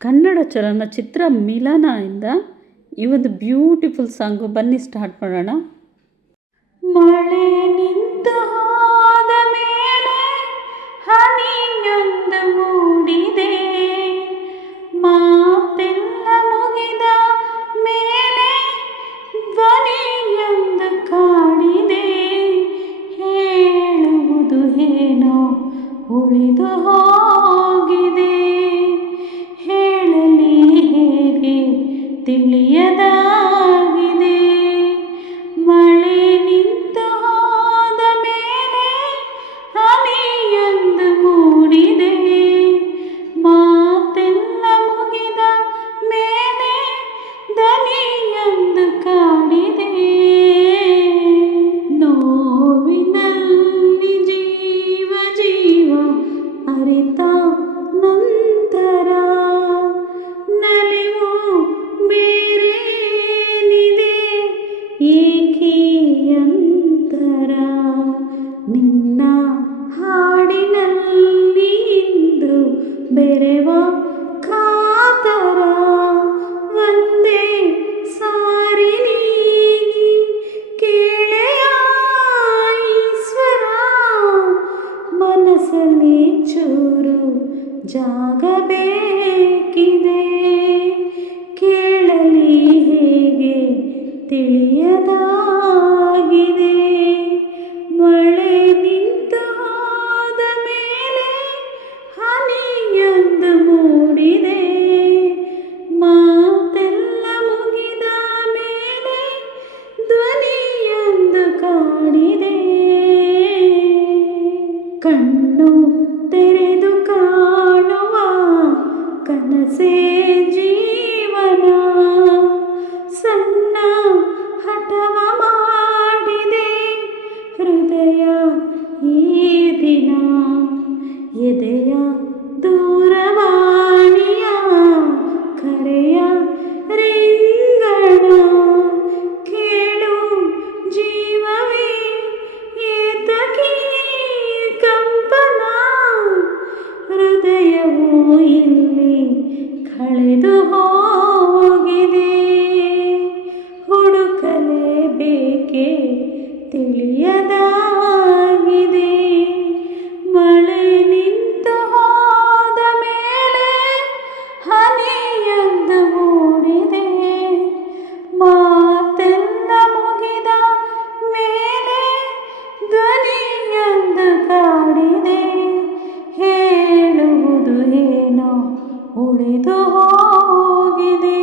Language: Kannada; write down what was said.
ಕನ್ನಡ ಚಲನಚಿತ್ರ ಮಿಲನ ಇಂದ ಈ ಒಂದು ಬ್ಯೂಟಿಫುಲ್ ಸಾಂಗು ಬನ್ನಿ ಸ್ಟಾರ್ಟ್ ಮಾಡೋಣ. ಮಳೆ ನಿಂತು ಹೋದ ಮೇಲೆ ಹನಿಯೊಂದು ಮೂಡಿದೆ, ಮಾತೆಲ್ಲ ಮುಗಿದ ಮೇಲೆ ಧ್ವನಿಯೊಂದು ಕಾಡಿದೆ, ಹೇಳುವುದು ಏನೋ ಉಳಿದು ಹೋಗಿದೆ, ಹೇಳಲಿ ಹೇಗೆ ತಿಳಿಯದಾಗಿದೆ. ಮಳೆ ನಿಂತು ಹೋದ ಮೇಲೆ ಹನಿಯೊಂದು ಮೂಡಿದೆ, ಮಾತೆಲ್ಲ ಮುಗಿದ ಮೇಲೆ ದನಿಯೊಂದು ಕಾಡಿದೆ, ನೋವಿನಲ್ಲಿ ಜೀವ ಜೀವ ಅರಿತ ನಂತರ ನಲಿವು ಬೇರೇನಿದೆ, ಏಕೆ ಅಂತರ ನಿನ್ನ ಹಾಡಿನಲ್ಲಿ ಇಂದು ಬೆರೆವ ಕಾತರ, ಒಂದೇ ಸಾರಿ ನೀಗಿ ಕೇಳೆಯ ಈಶ್ವರ, ಮನಸ್ಸಲ್ಲಿ ಚೂರು ಜಾಗ ಬೇಕಿದೆ, ಕೇಳಲಿ ಹೇಗೆ ತಿಳಿಯದಾಗಿದೆ. ಮಳೆ ನಿಂತು ಹೋದ ಮೇಲೆ ಹನಿಯೊಂದು ಮೂಡಿದೆ, ಮಾತೆಲ್ಲ ಮುಗಿದ ಮೇಲೆ ಧ್ವನಿಯೊಂದು ಕಾಡಿದೆ, ಕಣ್ಣು ತೆರೆದು ಕಾಣುವ ಕನಸೇ ಜೀವನ, ಸಣ್ಣ ಹಠವ ಮಾಡಿದೆ ಹೃದಯ ಈ ದಿನ, ಎದೆಯ ದೂರವಾಣಿಯ ಕರೆಯ ರಿಂಗಣ, ಕೇಳು ಜೀವವೇ ಏತಕೀ ಕಂಪನ, ಹೃದಯವು ಇಲ್ಲಿ ಕಳೆದು ಹೋಗಿದೆ, ಹುಡುಕಲೇಬೇಕೆ ತಿಳಿಯದಾಗಿದೆ. ಮಳೆ ನಿಂತು ಹೋದ ಮೇಲೆ ಹನಿಯೊಂದು ಮೂಡಿದೆ, ಮಾತೆಲ್ಲ ಮುಗಿದ ಮೇಲೆ ಧ್ವನಿಯೊಂದು ಕಾಡಿದೆ, ಹೇಳುವುದು ಏನೋ ಉಳಿದು ಹೋಗಿದೆ.